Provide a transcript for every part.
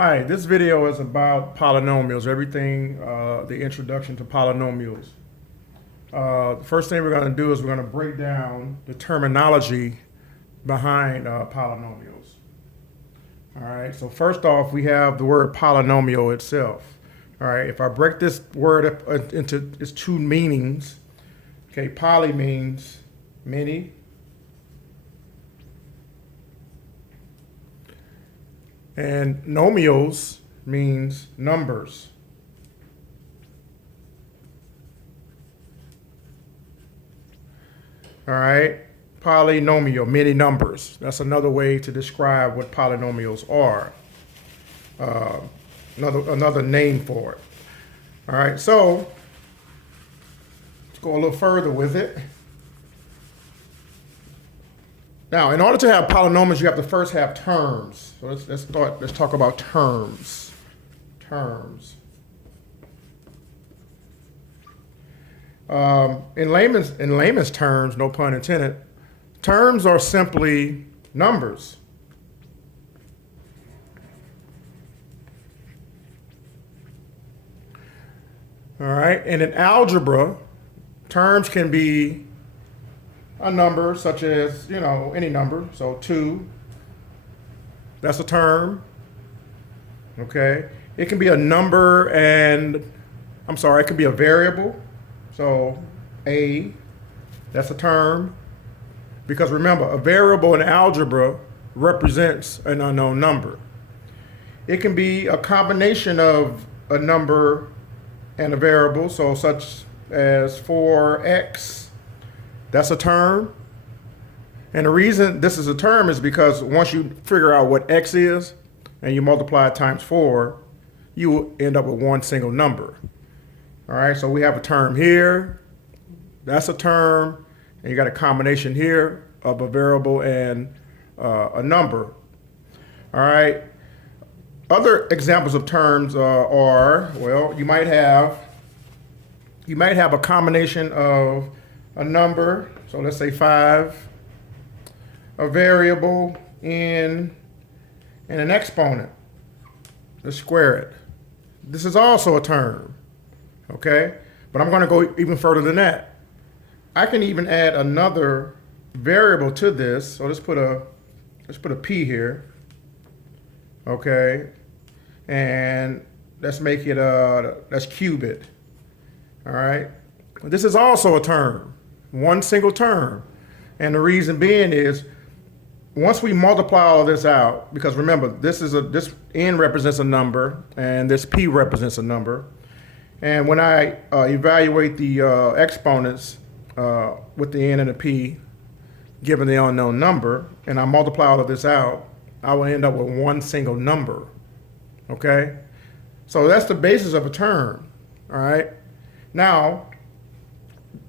Hi, this video is about polynomials, everything, the introduction to polynomials. The first thing we're going to do is we're going to break down the terminology behind polynomials. All right, so first off, we have the word polynomial itself. All right, if I break this word up into its two meanings, okay, poly means many, and nomials means numbers. All right, polynomial, many numbers. That's another way to describe what polynomials are. Another name for it. All right, so let's go a little further with it. Now, in order to have polynomials, you have to first have terms. So let's talk about terms. Terms. In layman's terms, no pun intended, terms are simply numbers. All right, and in algebra, terms can be a number such as, any number. So 2, that's a term. Okay. It can be a number it can be a variable. So A, that's a term. Because remember, a variable in algebra represents an unknown number. It can be a combination of a number and a variable, so such as 4x. That's a term. And the reason this is a term is because once you figure out what x is and you multiply it times 4, you will end up with one single number. All right, so we have a term here. That's a term. And you got a combination here of a variable and a number. All right. Other examples of terms are, well, you might have a combination of a number, so let's say 5, a variable, and an exponent. Let's square it. This is also a term, okay? But I'm going to go even further than that. I can even add another variable to this. So let's put a p here, okay? And let's make it let's cube it. All right. This is also a term. One single term. And the reason being is once we multiply all this out, because remember, this n represents a number and this p represents a number. And when I evaluate the exponents with the n and the p, given the unknown number, and I multiply all of this out, I will end up with one single number. Okay? So that's the basis of a term. All right? Now,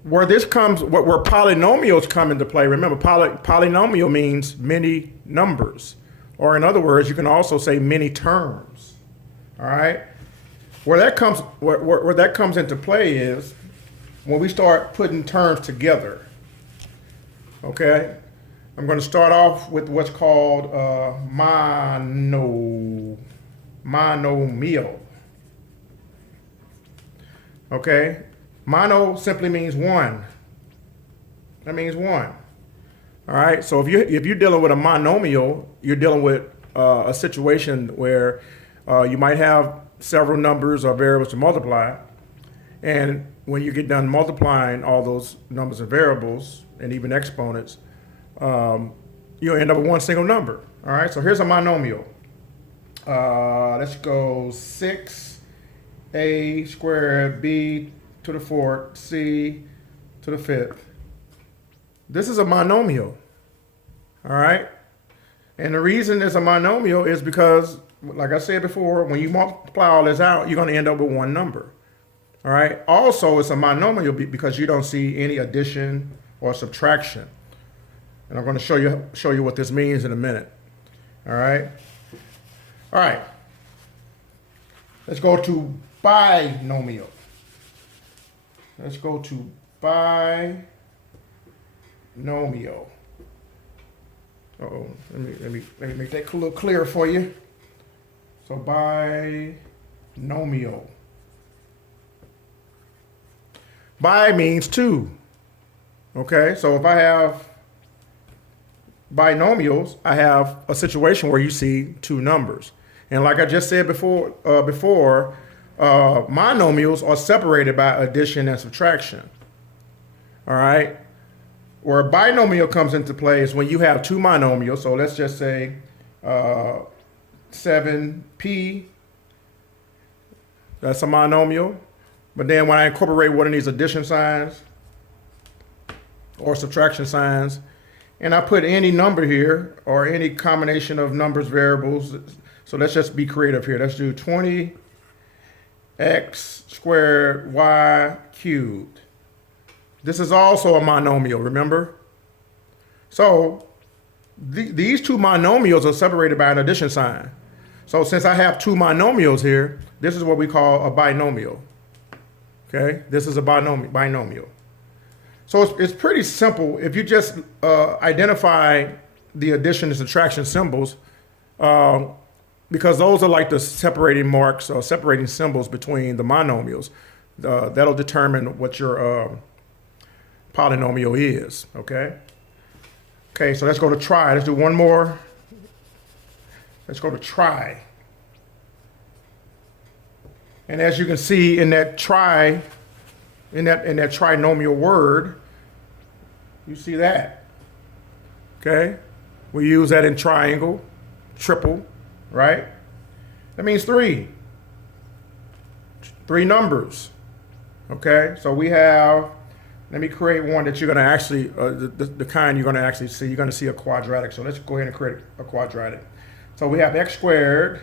where polynomials come into play, remember, polynomial means many numbers. Or in other words, you can also say many terms. All right? Where that comes into play is when we start putting terms together. Okay? I'm going to start off with what's called monomial. Okay? Mono simply means one. That means one. All right. So if you're dealing with a monomial, you're dealing with a situation where you might have several numbers or variables to multiply, and when you get done multiplying all those numbers and variables and even exponents, you'll end up with one single number. All right. So here's a monomial. Let's go 6a squared b to the 4th, c to the 5th. This is a monomial, all right? And the reason it's a monomial is because, like I said before, when you multiply all this out, you're going to end up with one number, all right? Also, it's a monomial because you don't see any addition or subtraction. And I'm going to show you what this means in a minute, all right? All right. Let's go to binomial. Let's go to binomial. Let me make that a little clearer for you. So binomial. Bi means two. Okay, so if I have binomials, I have a situation where you see two numbers. And like I just said before, monomials are separated by addition and subtraction. All right. Where a binomial comes into play is when you have two monomials. So let's just say 7p, that's a monomial. But then when I incorporate one of these addition signs or subtraction signs, and I put any number here or any combination of numbers, variables. So let's just be creative here. Let's do 20x squared y cubed. This is also a monomial, remember? So these two monomials are separated by an addition sign. So since I have two monomials here, this is what we call a binomial. Okay, this is a binomial. So it's pretty simple. If you just identify the addition and subtraction symbols, because those are like the separating marks or separating symbols between the monomials, that'll determine what your polynomial is, okay? Okay, so let's go to try. Let's do one more. Let's go to try. And as you can see in that try, in that trinomial word, you see that, okay? We use that in triangle, triple, right? That means three numbers, okay? So we have, let me create one that you're gonna actually, the kind you're gonna actually see, you're gonna see a quadratic. So let's go ahead and create a quadratic. So we have x squared,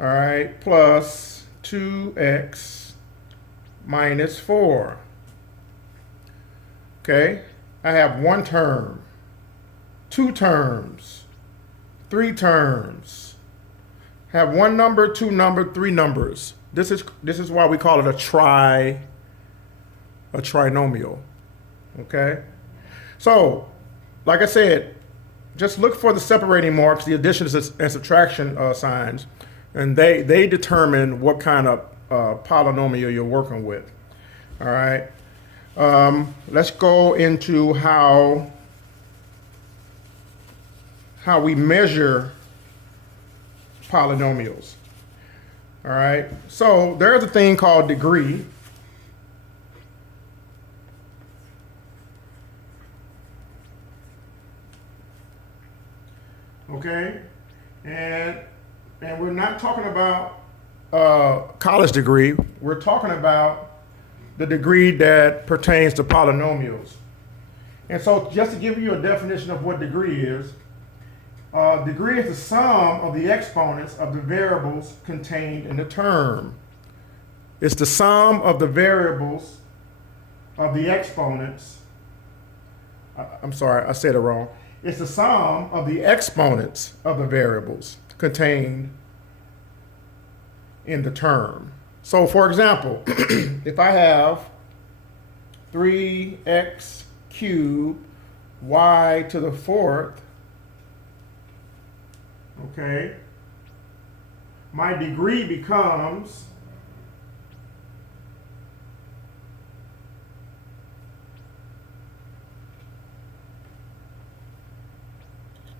all right, plus 2x minus 4. Okay, I have one term, two terms, three terms. Have one number, two number, three numbers. This is why we call it a trinomial. Okay, so like I said, just look for the separating marks, the addition and subtraction signs, and they determine what kind of polynomial you're working with. All right. Let's go into how we measure polynomials. All right. So there's a thing called degree. Okay. And we're not talking about college degree. We're talking about the degree that pertains to polynomials. And so just to give you a definition of what degree is, degree is the sum of the exponents of the variables contained in the term. It's the sum of the variables of the exponents. I'm sorry, I said it wrong. It's the sum of the exponents of the variables contained in the term. So for example, if I have 3x cubed y to the fourth, okay, my degree becomes